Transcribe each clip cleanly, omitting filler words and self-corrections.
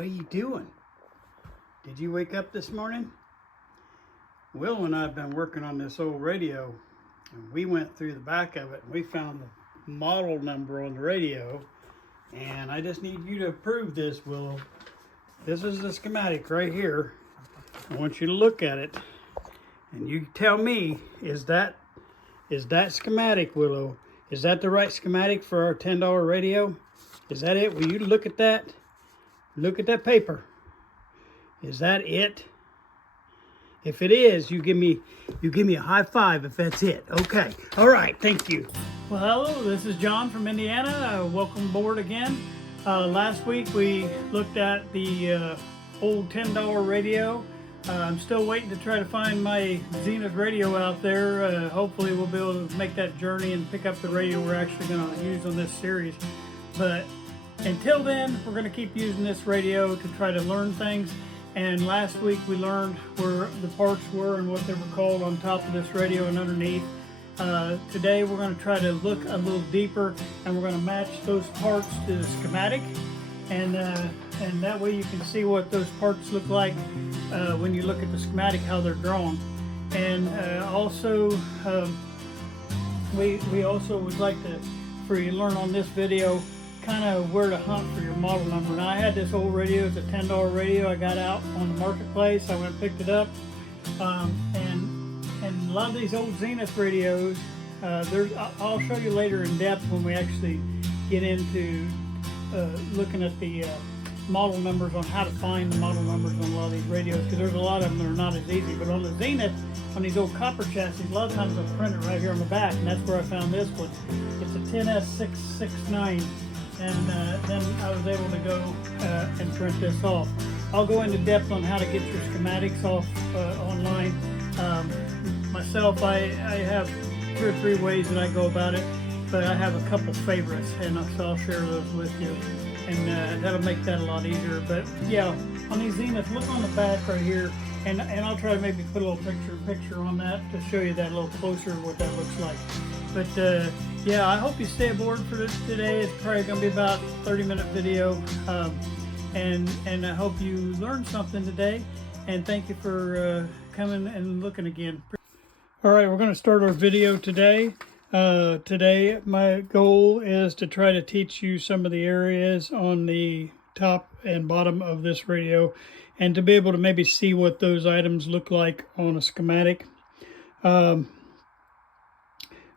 What are you doing? Did you wake up this morning? Will and I have been working on this old radio, and we went through the back of it and we found the model number on the radio, and I just need you to approve this, Willow. This is the schematic right here. I want you to look at it and you tell me, is that schematic, Willow? Is that the right schematic for our $10 radio? Is that it? Will you look at that? Look at that paper. Is that it? If it is, you give me a high five if that's it. Okay. All right. Thank you. Well, hello. This is John from Indiana. Welcome aboard again. Last week we looked at the old $10 radio. I'm still waiting to try to find my Zenith radio out there. Hopefully we'll be able to make that journey and pick up the radio we're actually going to use on this series. But until then, we're going to keep using this radio to try to learn things. And last week we learned where the parts were and what they were called on top of this radio and underneath. Today we're going to try to look a little deeper, and we're going to match those parts to the schematic. And that way you can see what those parts look like when you look at the schematic, how they're drawn. And also we also would like for you to learn on this video kind of where to hunt for your model number. And I had this old radio. It's a $10 radio I got out on the marketplace. I went and picked it up, and a lot of these old Zenith radios, I'll show you later in depth when we actually get into looking at the model numbers, on how to find the model numbers on a lot of these radios, because there's a lot of them that are not as easy. But on the Zenith, on these old copper chassis, a lot of times they'll print it right here on the back, and that's where I found this one. It's a 10S669, and then I was able to go and print this off. I'll go into depth on how to get your schematics off online. Myself, I have 2 or 3 ways that I go about it, but I have a couple favorites, and so I'll share those with you, and that'll make that a lot easier. But yeah, on these Zenith, look on the back right here, and I'll try to maybe put a little picture on that to show you that a little closer, what that looks like. But yeah, I hope you stay aboard for this today. It's probably going to be about a 30-minute video, and I hope you learned something today, and thank you for coming and looking again. All right, we're going to start our video today. Today my goal is to try to teach you some of the areas on the top and bottom of this radio, and to be able to maybe see what those items look like on a schematic.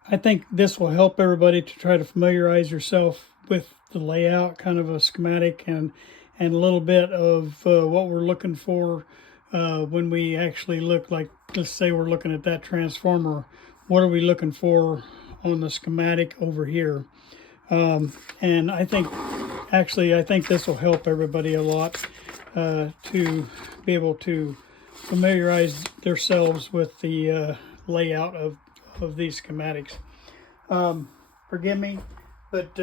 I think this will help everybody to try to familiarize yourself with the layout, kind of a schematic, and a little bit of what we're looking for when we actually look, like, let's say we're looking at that transformer. What are we looking for on the schematic over here? And I think this will help everybody a lot to be able to familiarize themselves with the layout of these schematics. Forgive me, but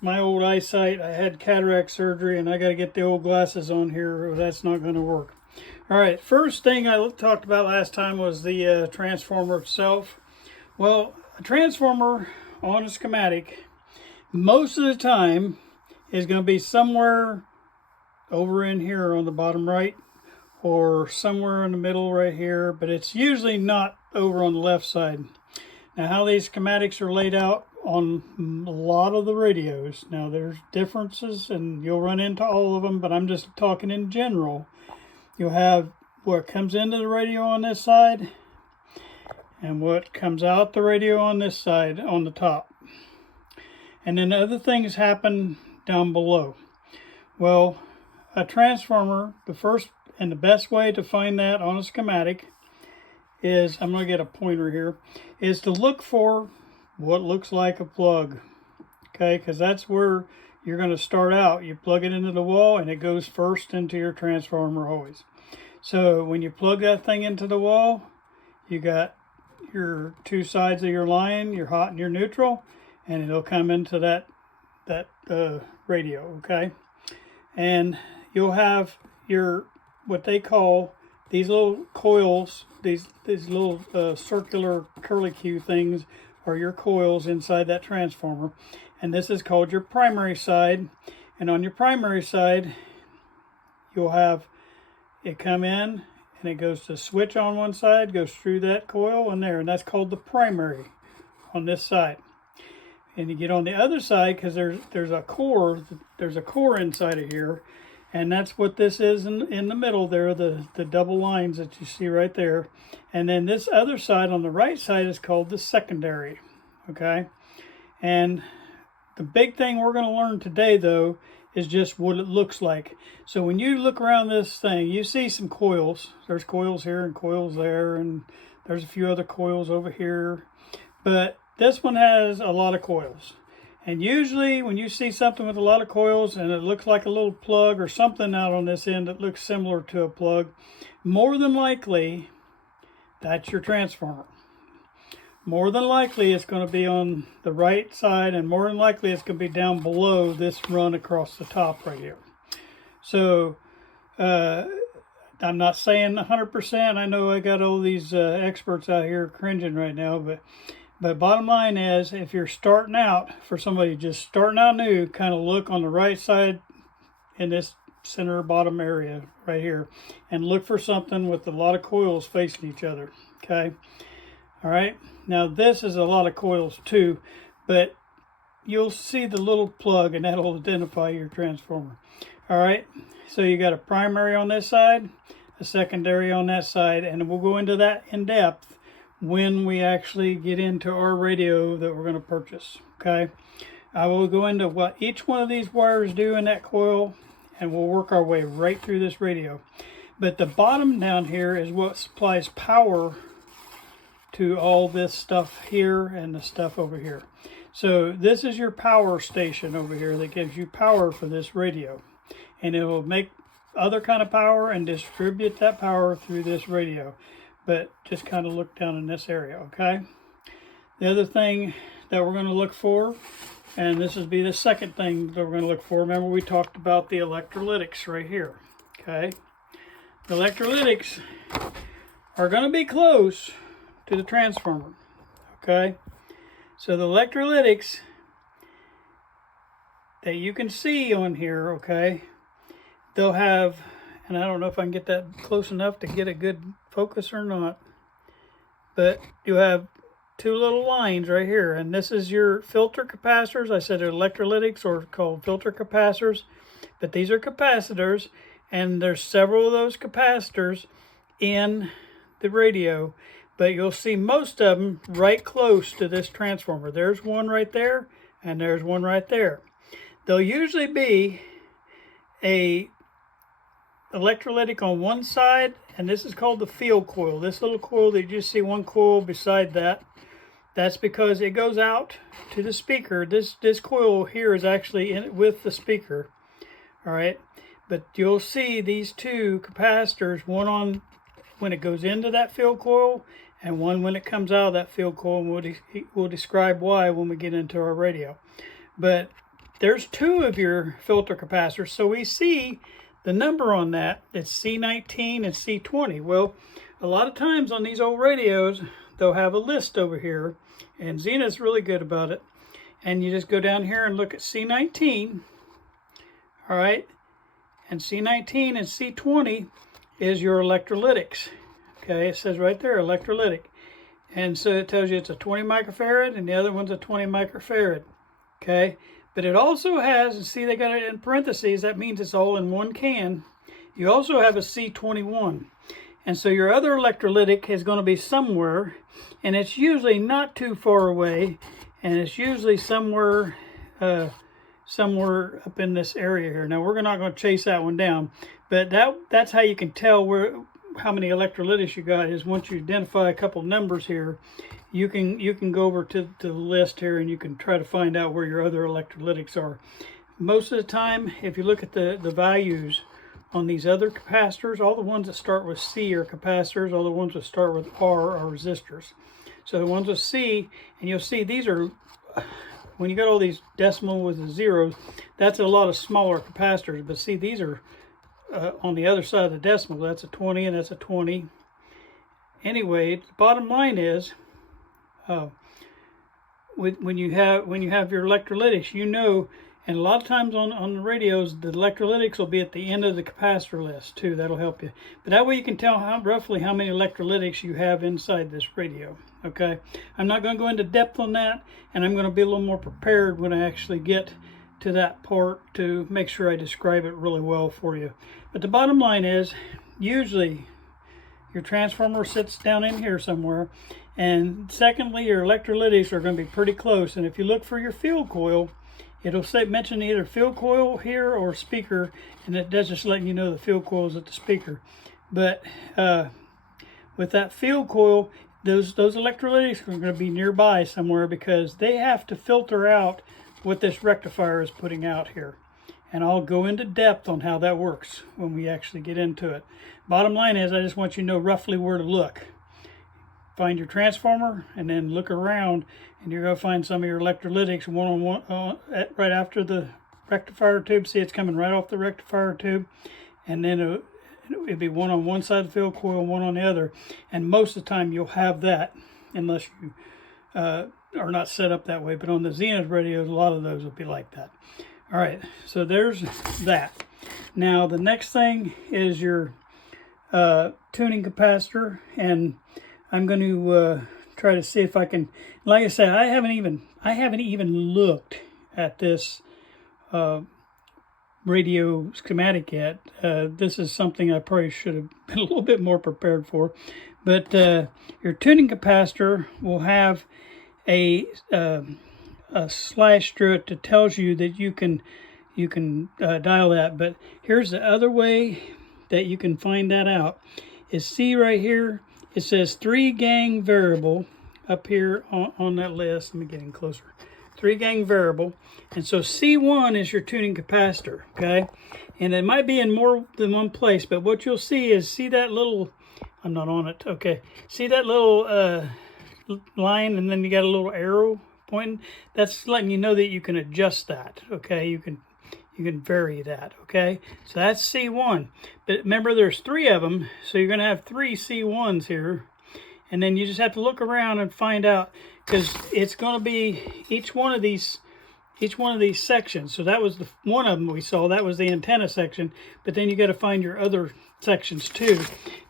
my old eyesight, I had cataract surgery, and I got to get the old glasses on here, or that's not going to work. All right, first thing I talked about last time was the transformer itself. Well, a transformer on a schematic, most of the time, is going to be somewhere over in here on the bottom right, or somewhere in the middle right here, but it's usually not over on the left side. Now, how these schematics are laid out on a lot of the radios, now there's differences and you'll run into all of them, but I'm just talking in general. You'll have what comes into the radio on this side and what comes out the radio on this side on the top. And then other things happen down below. Well, a transformer, the first and the best way to find that on a schematic is, I'm going to get a pointer here, is to look for what looks like a plug. Okay, because that's where you're going to start out. You plug it into the wall and it goes first into your transformer always. So when you plug that thing into the wall, you got your 2 sides of your line, your hot and your neutral, and it'll come into that radio, okay? And you'll have your, what they call, these little coils, these little circular curlicue things are your coils inside that transformer. And this is called your primary side. And on your primary side, you'll have it come in and it goes to switch on one side, goes through that coil in there, and that's called the primary on this side. And you get on the other side, because there's a core inside of here, and that's what this is in the middle there, the double lines that you see right there. And then this other side on the right side is called the secondary. Okay, and the big thing we're going to learn today, though, is just what it looks like. So when you look around this thing, you see some coils. There's coils here and coils there, and there's a few other coils over here. But this one has a lot of coils. And usually when you see something with a lot of coils and it looks like a little plug or something out on this end that looks similar to a plug, more than likely, that's your transformer. More than likely it's going to be on the right side, and more than likely it's going to be down below this run across the top right here. So I'm not saying 100%. I know I got all these experts out here cringing right now, but bottom line is, if you're starting out, for somebody just starting out new, kind of look on the right side in this center bottom area right here and look for something with a lot of coils facing each other. Okay. All right. Now this is a lot of coils too, but you'll see the little plug and that'll identify your transformer. All right. So you got a primary on this side, a secondary on that side, and we'll go into that in depth when we actually get into our radio that we're going to purchase. Okay. I will go into what each one of these wires do in that coil, and we'll work our way right through this radio. But the bottom down here is what supplies power to all this stuff here and the stuff over here. So this is your power station over here that gives you power for this radio, and it will make other kind of power and distribute that power through this radio. But just kind of look down in this area. Okay. The other thing that we're going to look for, and this will be the second thing that we're going to look for, remember we talked about the electrolytics right here. Okay. The electrolytics are going to be close to the transformer. Okay. So the electrolytics that you can see on here, okay, they'll have, and I don't know if I can get that close enough to get a good focus or not, but you have two little lines right here, and this is your filter capacitors. I said electrolytics, or called filter capacitors, but these are capacitors, and there's several of those capacitors in the radio, but you'll see most of them right close to this transformer. There's one right there, and there's one right there. There'll usually be a electrolytic on one side, and this is called the field coil. This little coil that you just see, one coil beside that, that's because it goes out to the speaker. This coil here is actually in with the speaker. All right, but you'll see these two capacitors, one on when it goes into that field coil, and one when it comes out of that field coil, and we'll describe why when we get into our radio. But there's two of your filter capacitors, so we see the number on that, it's C19 and C20. Well, a lot of times on these old radios, they'll have a list over here, and Zena's really good about it. And you just go down here and look at C19, all right? And C19 and C20 is your electrolytics. Okay, it says right there, electrolytic. And so it tells you it's a 20 microfarad, and the other one's a 20 microfarad. Okay, but it also has, and see they got it in parentheses, that means it's all in one can. You also have a C21. And so your other electrolytic is going to be somewhere, and it's usually not too far away, and it's usually somewhere somewhere up in this area here. Now we're not going to chase that one down, but that's how you can tell how many electrolytics you got, is once you identify a couple numbers here, you can go over to the list here and you can try to find out where your other electrolytics are. Most of the time, if you look at the values on these other capacitors, all the ones that start with C are capacitors, all the ones that start with R are resistors. So the ones with C, and you'll see these are, when you got all these decimal with the zeros, that's a lot of smaller capacitors. But see, these are on the other side of the decimal. That's a 20 and that's a 20. Anyway, the bottom line is, when you have your electrolytics, you know And a lot of times on the radios, the electrolytics will be at the end of the capacitor list too. That'll help you. But that way you can tell roughly how many electrolytics you have inside this radio. Okay, I'm not going to go into depth on that, and I'm going to be a little more prepared when I actually get to that part to make sure I describe it really well for you. But the bottom line is, usually your transformer sits down in here somewhere, and secondly, your electrolytics are going to be pretty close. And if you look for your field coil, it'll mention either field coil here or speaker, and it does just letting you know the field coil is at the speaker. But with that field coil, those electrolytics are going to be nearby somewhere, because they have to filter out what this rectifier is putting out here. And I'll go into depth on how that works when we actually get into it. Bottom line is, I just want you to know roughly where to look. Find your transformer and then look around, and you're going to find some of your electrolytics right after the rectifier tube. See, it's coming right off the rectifier tube, and then it'll be one on one side of the field coil, one on the other. And most of the time you'll have that, unless you are not set up that way. But on the Zenith radios, a lot of those will be like that. All right, so there's that. Now the next thing is your tuning capacitor, and I'm going to try to see if I can. Like I said, I haven't even looked at this radio schematic yet. This is something I probably should have been a little bit more prepared for. But your tuning capacitor will have a slash through it that tells you that you can dial that. But here's the other way that you can find that out. Is, see right here, it says 3-gang variable up here on that list. Let me get in closer. 3-gang variable. And so C1 is your tuning capacitor, okay? And it might be in more than one place, but what you'll see is, see that little, I'm not on it, okay. See that little line, and then you got a little arrow pointing? That's letting you know that you can adjust that, okay? You can vary that, okay? So that's C1. But remember, there's 3 of them, so you're going to have 3 C1s here. And then you just have to look around and find out, because it's going to be each one of these sections. So that was the one of them we saw. That was the antenna section. But then you got to find your other sections too.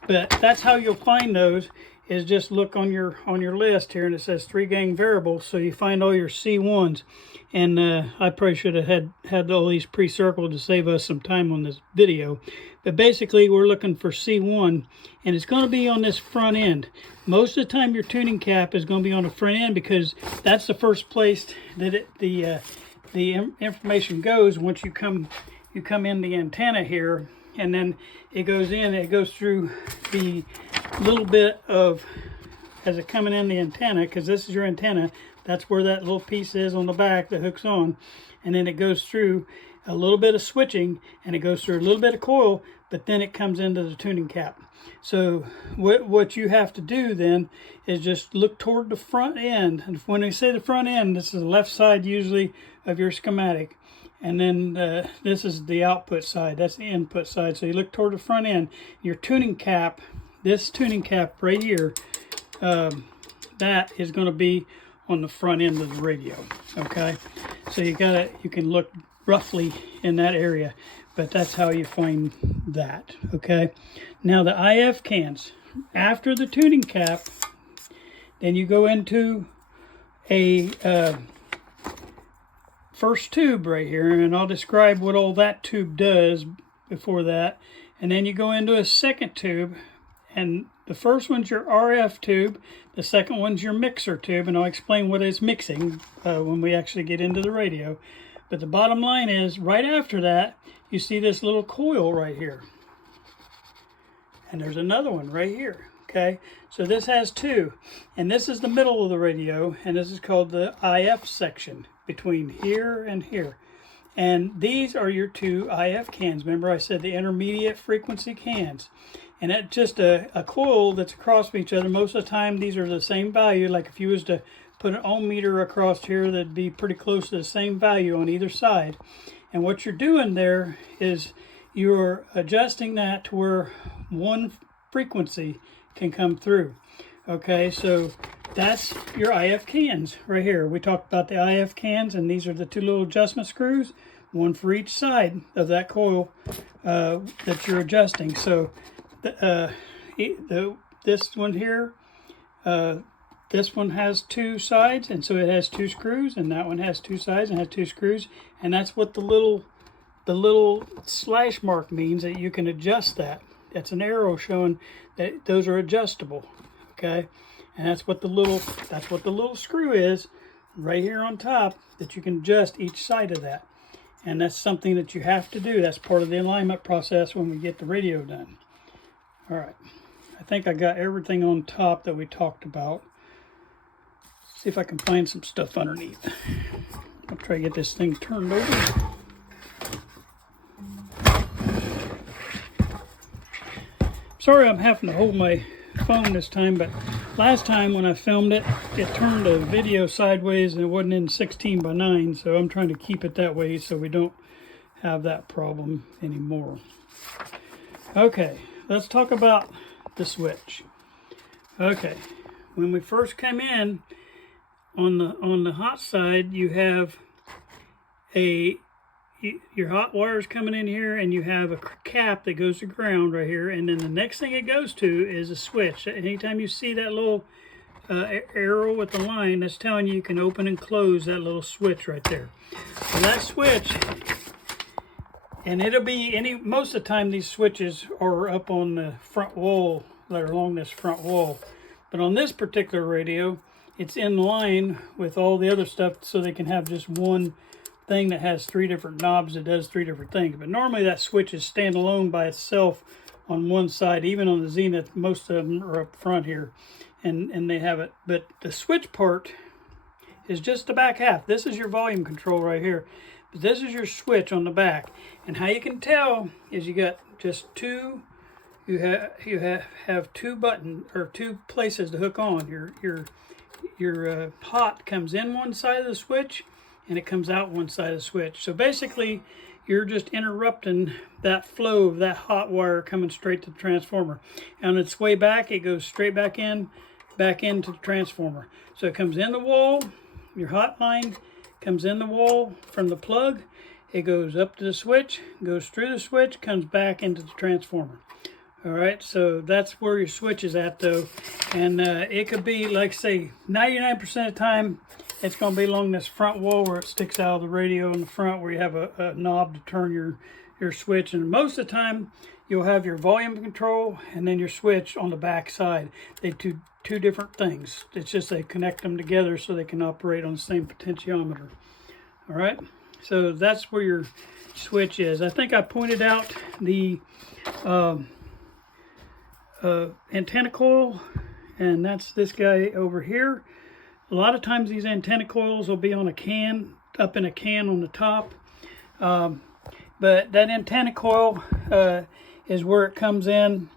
But that's how you'll find those, is just look on your list here, and it says 3-gang variable. So you find all your C1s. And I probably should have had all these pre-circled to save us some time on this video. But basically, we're looking for C1, and it's going to be on this front end. Most of the time, your tuning cap is going to be on the front end, because that's the first place that the information goes. Once you come in the antenna here, and then it goes in. It goes through the little bit of, as it coming in the antenna, because this is your antenna. That's where that little piece is on the back that hooks on. And then it goes through a little bit of switching, and it goes through a little bit of coil, but then it comes into the tuning cap. So what you have to do then is just look toward the front end. And when I say the front end, this is the left side usually of your schematic. And then this is the output side. That's the input side. So you look toward the front end. Your tuning cap, this tuning cap right here, that is going to be on the front end of the radio, okay? So you can look roughly in that area, but that's how you find that, okay? Now the IF cans, after the tuning cap, then you go into a first tube right here, and I'll describe what all that tube does before that. And then you go into a second tube, and the first one's your RF tube, the second one's your mixer tube, and I'll explain what is mixing when we actually get into the radio. But the bottom line is, right after that, you see this little coil right here. And there's another one right here, okay? So this has 2, and this is the middle of the radio, and this is called the IF section, between here and here. And these are your 2 IF cans. Remember I said the intermediate frequency cans. And it's just a coil that's across from each other. Most of the time these are the same value. Like if you was to put an ohm meter across here, that'd be pretty close to the same value on either side. And what you're doing there is you're adjusting that to where one frequency can come through. Okay, so that's your IF cans right here. We talked about the IF cans, and these are the two little adjustment screws, one for each side of that coil that you're adjusting. So this one here, this one has two sides, and so it has two screws, and that one has two sides and has two screws, and that's what the little slash mark means, that you can adjust that. That's an arrow showing that those are adjustable. Okay, and that's what the little screw is right here on top, that you can adjust each side of that. And that's something that you have to do. That's part of the alignment process when we get the radio done. All right, I think I got everything on top that we talked about. See if I can find some stuff underneath. I'll try to get this thing turned over. Sorry I'm having to hold my phone this time, but last time when I filmed it, it turned the video sideways and it wasn't in 16:9, so I'm trying to keep it that way so we don't have that problem anymore. Okay, let's talk about the switch. Okay, when we first came in, on the hot side, you have your hot wires coming in here, and you have a cap that goes to ground right here, and then the next thing it goes to is a switch. Anytime you see that little arrow with the line, that's telling you can open and close that little switch right there. So that switch, and it'll be most of the time these switches are up on the front wall, that are along this front wall, but on this particular radio, it's in line with all the other stuff, so they can have just one thing that has three different knobs that does three different things. But normally that switch is standalone by itself on one side. Even on the Zenith, most of them are up front here, and they have it. But the switch part is just the back half. This is your volume control right here, but this is your switch on the back. And how you can tell is you got just two. You have two buttons, or two places to hook on. Your hot comes in one side of the switch, and it comes out one side of the switch. So basically, you're just interrupting that flow of that hot wire coming straight to the transformer. And on its way back, it goes straight back into the transformer. So it comes in the wall, your hot line comes in the wall from the plug, it goes up to the switch, goes through the switch, comes back into the transformer. All right, so that's where your switch is at, though. And it could be, like say, 99% of the time, it's going to be along this front wall where it sticks out of the radio in the front, where you have a knob to turn your switch. And most of the time, you'll have your volume control and then your switch on the back side. They do two different things. It's just they connect them together so they can operate on the same potentiometer. All right, so that's where your switch is. I think I pointed out the antenna coil, and that's this guy over here. A lot of times these antenna coils will be on a can, up in a can on the top, but that antenna coil is where it comes in,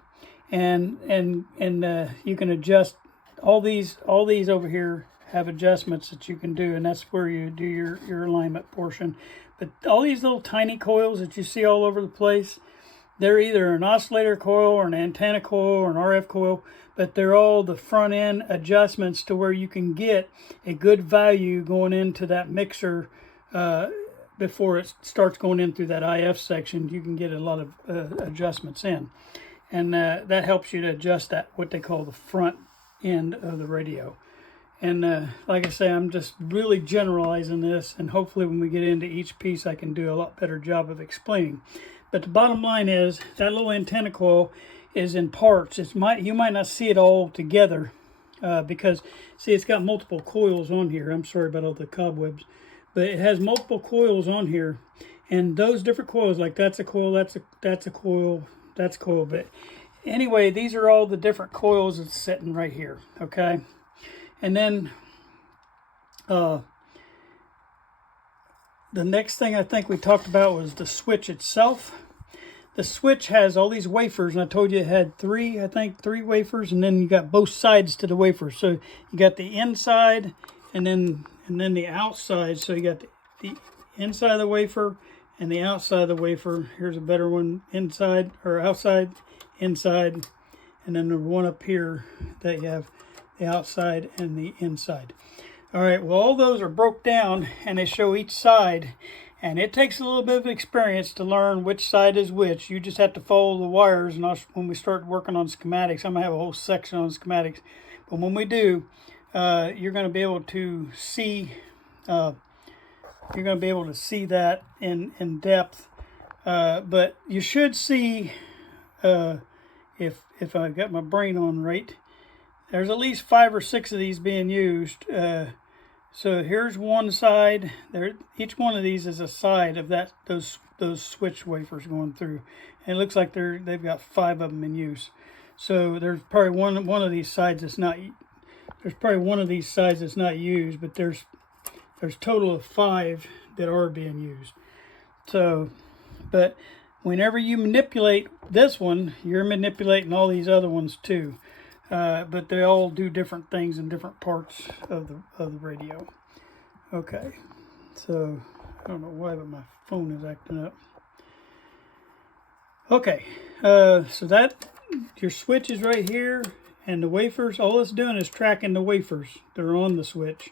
and you can adjust all these over here have adjustments that you can do, and that's where you do your alignment portion. But all these little tiny coils that you see all over the place, they're either an oscillator coil or an antenna coil or an RF coil, but they're all the front end adjustments to where you can get a good value going into that mixer before it starts going in through that IF section. You can get a lot of adjustments in, and that helps you to adjust that, what they call the front end of the radio. And like I say, I'm just really generalizing this, and hopefully when we get into each piece I can do a lot better job of explaining. But the bottom line is that little antenna coil is in parts. You might not see it all together because, see, it's got multiple coils on here. I'm sorry about all the cobwebs. But it has multiple coils on here. And those different coils, like that's a coil, that's a coil, that's a coil. But anyway, these are all the different coils that's sitting right here, okay? And then the next thing I think we talked about was the switch itself. The switch has all these wafers, and I told you it had three wafers, and then you got both sides to the wafer. So you got the inside and then the outside. So you got the inside of the wafer and the outside of the wafer. Here's a better one: inside or outside, inside, and then the one up here that you have the outside and the inside. All right, well, all those are broke down and they show each side, and it takes a little bit of experience to learn which side is which. You just have to follow the wires, and when we start working on schematics, I'm gonna have a whole section on schematics, but when we do, you're gonna be able to see that in depth, but you should see, if I got my brain on right, there's at least 5 or 6 of these being used. So here's one side. Each one of these is a side of those switch wafers going through. And it looks like they've got 5 of them in use. So there's probably one of these sides that's not. There's probably one of these sides that's not used, but there's total of 5 that are being used. So, but whenever you manipulate this one, you're manipulating all these other ones too. But they all do different things in different parts of the radio. Okay, so I don't know why, but my phone is acting up. Okay, so that your switch is right here, and the wafers. All it's doing is tracking the wafers. They're on the switch.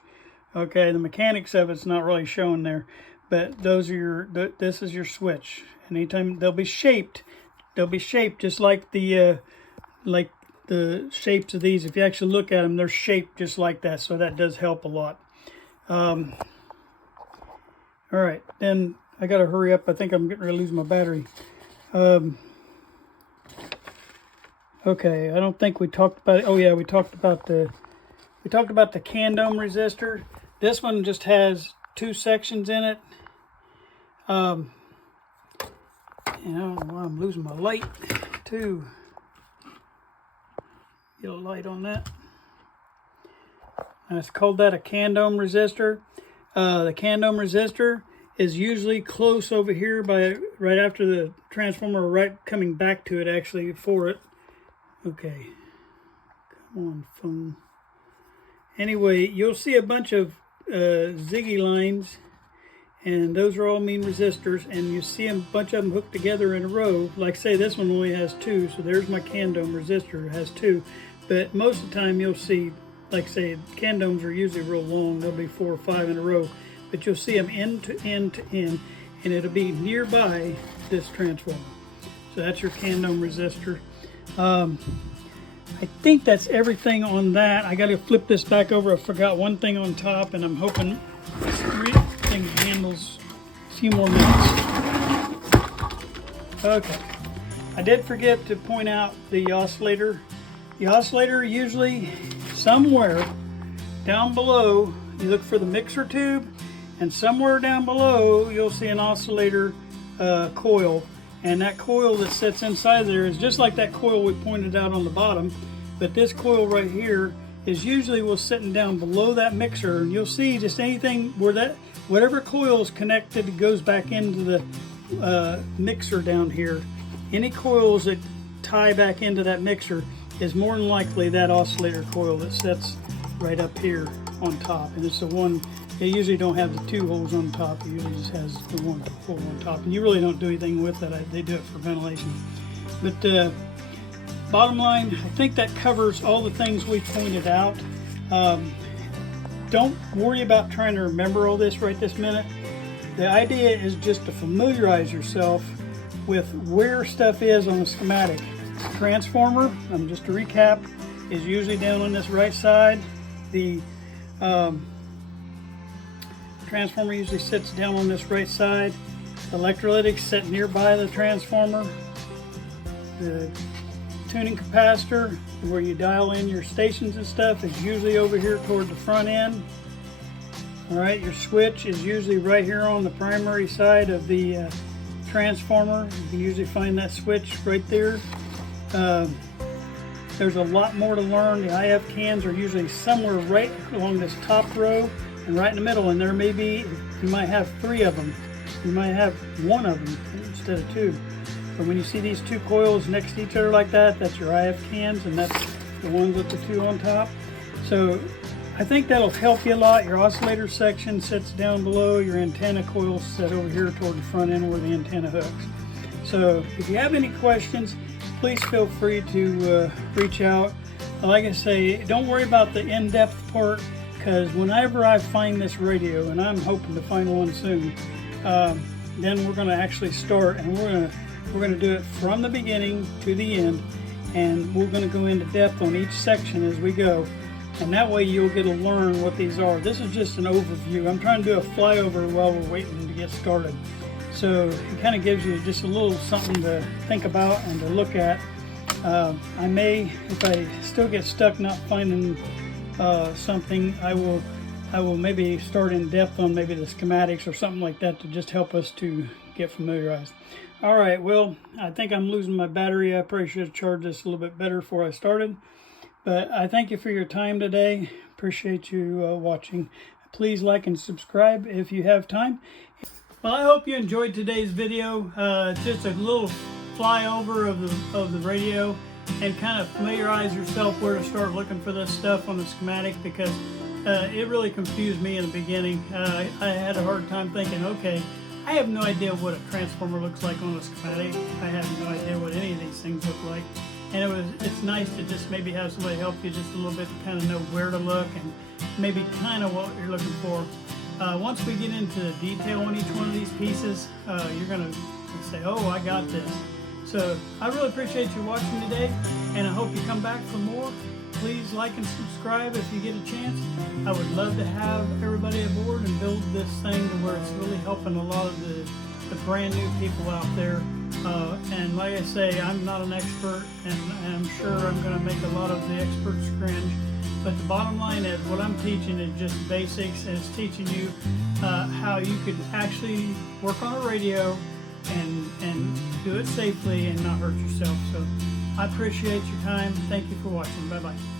Okay, the mechanics of it's not really shown there, but those are this is your switch. Anytime they'll be shaped just like the shapes of these. If you actually look at them, they're shaped just like that, so that does help a lot. All right, then I gotta hurry up. I think I'm getting ready to lose my battery. Okay, I don't think we talked about it. Oh yeah, we talked about the Candohm resistor. This one just has 2 sections in it. And I don't know why I'm losing my light too. Get a light on that. And it's called that a Candohm resistor. The Candohm resistor is usually close over here by right after the transformer, right coming back to it actually for it. Okay, come on phone. Anyway, you'll see a bunch of ziggy lines, and those are all mean resistors, and you see a bunch of them hooked together in a row. Like say this one only has 2, so there's my Candohm resistor, it has 2. But most of the time you'll see, like say, Candohms are usually real long. There'll be 4 or 5 in a row, but you'll see them end to end to end, and it'll be nearby this transformer. So that's your Candohm resistor. I think that's everything on that. I got to flip this back over. I forgot one thing on top, and I'm hoping this thing handles a few more minutes. Okay, I did forget to point out the oscillator. The oscillator usually somewhere down below, you look for the mixer tube, and somewhere down below you'll see an oscillator coil, and that coil that sits inside there is just like that coil we pointed out on the bottom, but this coil right here is usually sitting down below that mixer, and you'll see just anything where whatever coil is connected goes back into the mixer down here. Any coils that tie back into that mixer is more than likely that oscillator coil that sits right up here on top, and it's the one. They usually don't have the 2 holes on top. It usually just has the 1 hole on top, and you really don't do anything with it. They do it for ventilation. But bottom line, I think that covers all the things we pointed out. Don't worry about trying to remember all this right this minute. The idea is just to familiarize yourself with where stuff is on the schematic. Transformer, just to recap, is usually down on this right side. The transformer usually sits down on this right side. The electrolytics sit nearby the transformer. The tuning capacitor, where you dial in your stations and stuff, is usually over here toward the front end. All right, your switch is usually right here on the primary side of the transformer. You can usually find that switch right there. There's a lot more to learn. The IF cans are usually somewhere right along this top row and right in the middle, and there may be, you might have 3 of them. You might have 1 of them instead of 2. But when you see these 2 coils next to each other like that, that's your IF cans, and that's the ones with the 2 on top. So I think that'll help you a lot. Your oscillator section sits down below. Your antenna coils sit over here toward the front end where the antenna hooks. So if you have any questions, please feel free to reach out. like I say, don't worry about the in-depth part, because whenever I find this radio, and I'm hoping to find one soon, then we're going to actually start, and we're going to do it from the beginning to the end, and we're going to go into depth on each section as we go, and that way you'll get to learn what these are. This is just an overview. I'm trying to do a flyover while we're waiting to get started, so it kind of gives you just a little something to think about and to look at. I may, if I still get stuck not finding something, I will maybe start in depth on maybe the schematics or something like that to just help us to get familiarized. All right, well, I think I'm losing my battery. I probably should have charged this a little bit better before I started. But I thank you for your time today. Appreciate you watching. Please like and subscribe if you have time. Well, I hope you enjoyed today's video. Just a little flyover of the radio, and kind of familiarize yourself where to start looking for this stuff on the schematic, because it really confused me in the beginning. I had a hard time thinking, okay, I have no idea what a transformer looks like on a schematic. I have no idea what any of these things look like. And it's nice to just maybe have somebody help you just a little bit to kind of know where to look and maybe kind of what you're looking for. Once we get into the detail on each one of these pieces, you're going to say, oh, I got this. So I really appreciate you watching today, and I hope you come back for more. Please like and subscribe if you get a chance. I would love to have everybody aboard and build this thing to where it's really helping a lot of the brand new people out there. And like I say, I'm not an expert, and I'm sure I'm going to make a lot of the experts cringe. But the bottom line is, what I'm teaching is just basics, and it's teaching you how you could actually work on a radio and do it safely and not hurt yourself. So I appreciate your time. Thank you for watching. Bye-bye.